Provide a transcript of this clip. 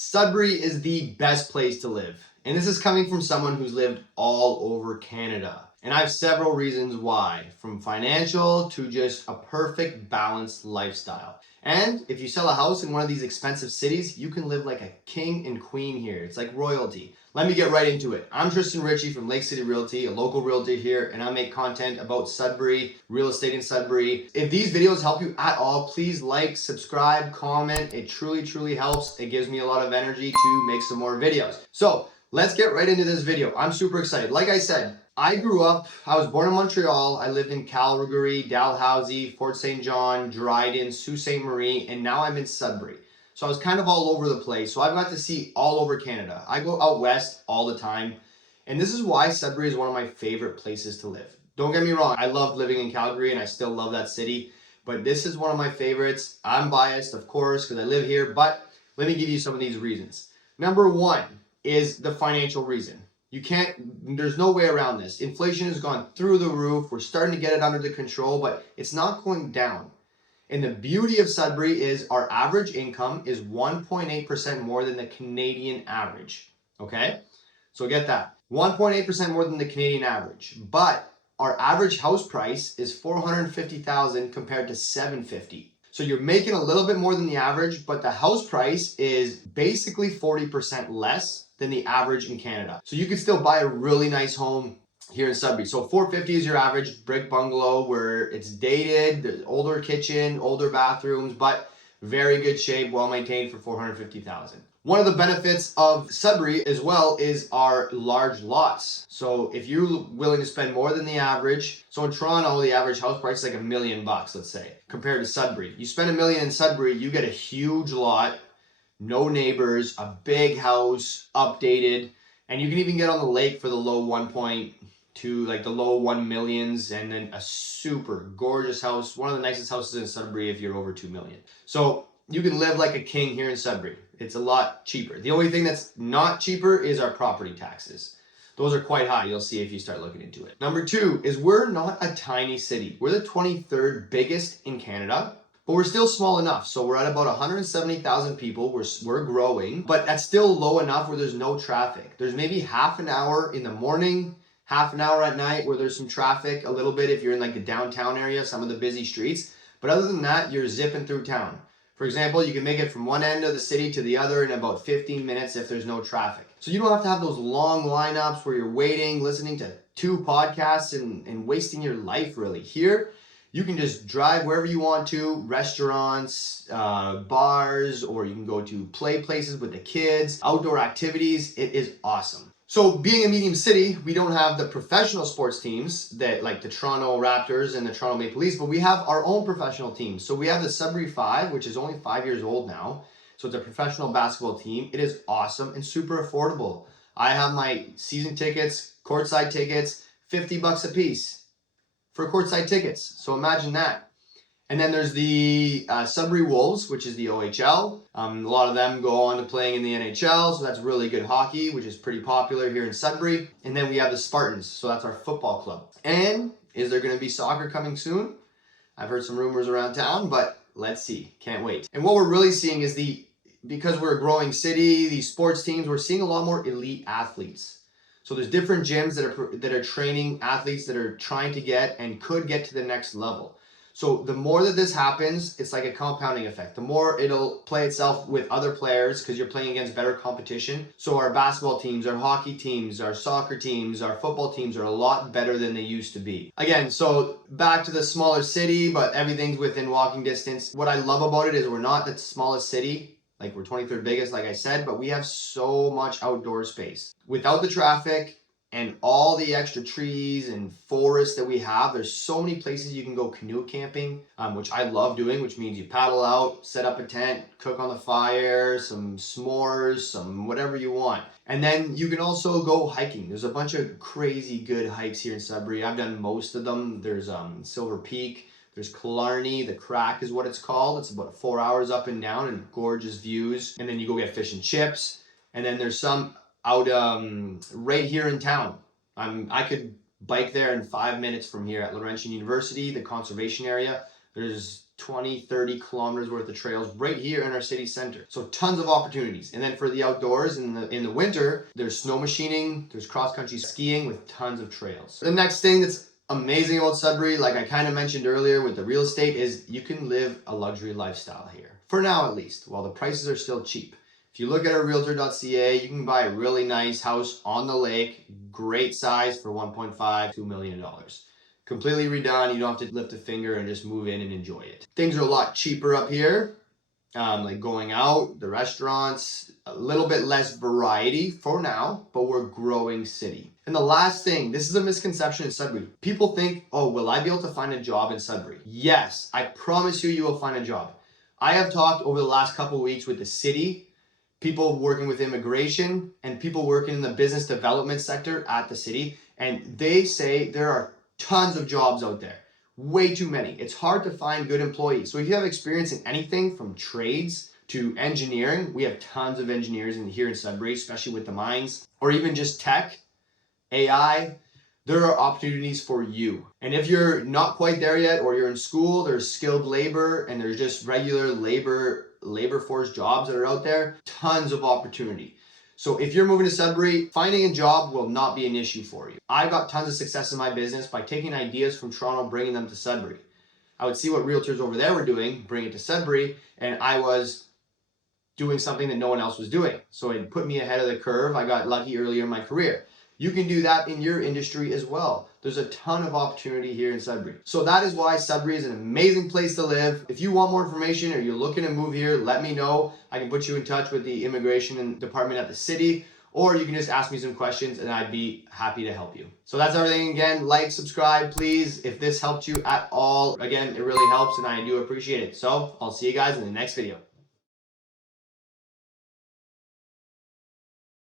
Sudbury is the best place to live. And this is coming from someone who's lived all over Canada. And I have several reasons why, from financial to just a perfect balanced lifestyle. And if you sell a house in one of these expensive cities, you can live like a king and queen here. It's like royalty. Let me get right into it. I'm Tristan Ritchie from Lake City Realty, a local realtor here, and I make content about Sudbury, real estate in Sudbury. If these videos help you at all, please like, subscribe, comment. It truly helps. It gives me a lot of energy to make some more videos. So let's get right into this video. I'm super excited. Like I said, I was born in Montreal. I lived in Calgary, Dalhousie, Fort St. John, Dryden, Sault Ste. Marie, and now I'm in Sudbury. So I was kind of all over the place. So I've got to see all over Canada. I go out west all the time. And this is why Sudbury is one of my favorite places to live. Don't get me wrong. I loved living in Calgary and I still love that city. But this is one of my favorites. I'm biased, of course, because I live here. But let me give you some of these reasons. Number one is the financial reason. There's no way around this. Inflation has gone through the roof. We're starting to get it under the control, but it's not going down. And the beauty of Sudbury is our average income is 1.8% more than the Canadian average. Okay? So get that. 1.8% more than the Canadian average. But our average house price is $450,000 compared to $750,000. So you're making a little bit more than the average, but the house price is basically 40% less than the average in Canada. So you could still buy a really nice home here in Sudbury. So $450,000 is your average brick bungalow where it's dated, there's older kitchen, older bathrooms, but very good shape, well maintained for $450,000. One of the benefits of Sudbury as well is our large lots. So if you're willing to spend more than the average, so in Toronto, the average house price is like $1 million, let's say, compared to Sudbury. You spend $1 million in Sudbury, you get a huge lot, no neighbors, a big house, updated, and you can even get on the lake for the low 1.2, like the low 1 millions, and then a super gorgeous house, one of the nicest houses in Sudbury if you're over 2 million. So you can live like a king here in Sudbury. It's a lot cheaper. The only thing that's not cheaper is our property taxes. Those are quite high. You'll see if you start looking into it. Number two is we're not a tiny city. We're the 23rd biggest in Canada, but we're still small enough. So we're at about 170,000 people. We're growing, but that's still low enough where there's no traffic. There's maybe half an hour in the morning, half an hour at night where there's some traffic a little bit if you're in like the downtown area, some of the busy streets. But other than that, you're zipping through town. For example, you can make it from one end of the city to the other in about 15 minutes if there's no traffic. So you don't have to have those long lineups where you're waiting, listening to 2 podcasts and wasting your life really. Here, you can just drive wherever you want to, restaurants, bars, or you can go to play places with the kids, outdoor activities. It is awesome. So being a medium city, we don't have the professional sports teams that like the Toronto Raptors and the Toronto Maple Leafs, but we have our own professional teams. So we have the Sudbury 5, which is only 5 years old now. So it's a professional basketball team. It is awesome and super affordable. I have my season tickets, courtside tickets, $50 a piece for courtside tickets. So imagine that. And then there's the Sudbury Wolves, which is the OHL. A lot of them go on to playing in the NHL, so that's really good hockey, which is pretty popular here in Sudbury. And then we have the Spartans, so that's our football club. And is there going to be soccer coming soon? I've heard some rumors around town, but let's see. Can't wait. And what we're really seeing is because we're a growing city, these sports teams, we're seeing a lot more elite athletes. So there's different gyms that are training athletes that are trying to get and could get to the next level. So the more that this happens, it's like a compounding effect. The more it'll play itself with other players because you're playing against better competition. So our basketball teams, our hockey teams, our soccer teams, our football teams are a lot better than they used to be. Again, so back to the smaller city, but everything's within walking distance. What I love about it is we're not the smallest city. Like we're 23rd biggest, like I said, but we have so much outdoor space. Without the traffic, and all the extra trees and forests that we have, there's so many places you can go canoe camping, which I love doing, which means you paddle out, set up a tent, cook on the fire, some s'mores, some whatever you want. And then you can also go hiking. There's a bunch of crazy good hikes here in Sudbury. I've done most of them. There's Silver Peak, there's Killarney, the Crack is what it's called. It's about 4 hours up and down and gorgeous views. And then you go get fish and chips. And then there's some out right here in town. I could bike there in 5 minutes from here at Laurentian University, the conservation area. There's 20, 30 kilometers worth of trails right here in our city center. So tons of opportunities. And then for the outdoors in the winter, there's snow machining, there's cross-country skiing with tons of trails. The next thing that's amazing about Sudbury, like I kind of mentioned earlier with the real estate, is you can live a luxury lifestyle here. For now, at least, while the prices are still cheap. If you look at our realtor.ca, you can buy a really nice house on the lake, great size for $1.5, $2 million. Completely redone. You don't have to lift a finger and just move in and enjoy it. Things are a lot cheaper up here. Like going out, the restaurants, a little bit less variety for now, but we're a growing city. And the last thing, this is a misconception in Sudbury. People think, oh, will I be able to find a job in Sudbury? Yes, I promise you, you will find a job. I have talked over the last couple of weeks with the city, people working with immigration, and people working in the business development sector at the city, and they say there are tons of jobs out there. Way too many. It's hard to find good employees. So if you have experience in anything from trades to engineering, we have tons of engineers here in Sudbury, especially with the mines, or even just tech, AI, there are opportunities for you. And if you're not quite there yet, or you're in school, there's skilled labor and there's just regular labor force jobs that are out there, tons of opportunity. So if you're moving to Sudbury, finding a job will not be an issue for you. I got tons of success in my business by taking ideas from Toronto, bringing them to Sudbury. I would see what realtors over there were doing, bring it to Sudbury, and I was doing something that no one else was doing. So it put me ahead of the curve. I got lucky earlier in my career. You can do that in your industry as well. There's a ton of opportunity here in Sudbury. So that is why Sudbury is an amazing place to live. If you want more information or you're looking to move here, let me know. I can put you in touch with the immigration department at the city, or you can just ask me some questions and I'd be happy to help you. So that's everything. Again, like, subscribe, please. If this helped you at all, again, it really helps and I do appreciate it. So I'll see you guys in the next video.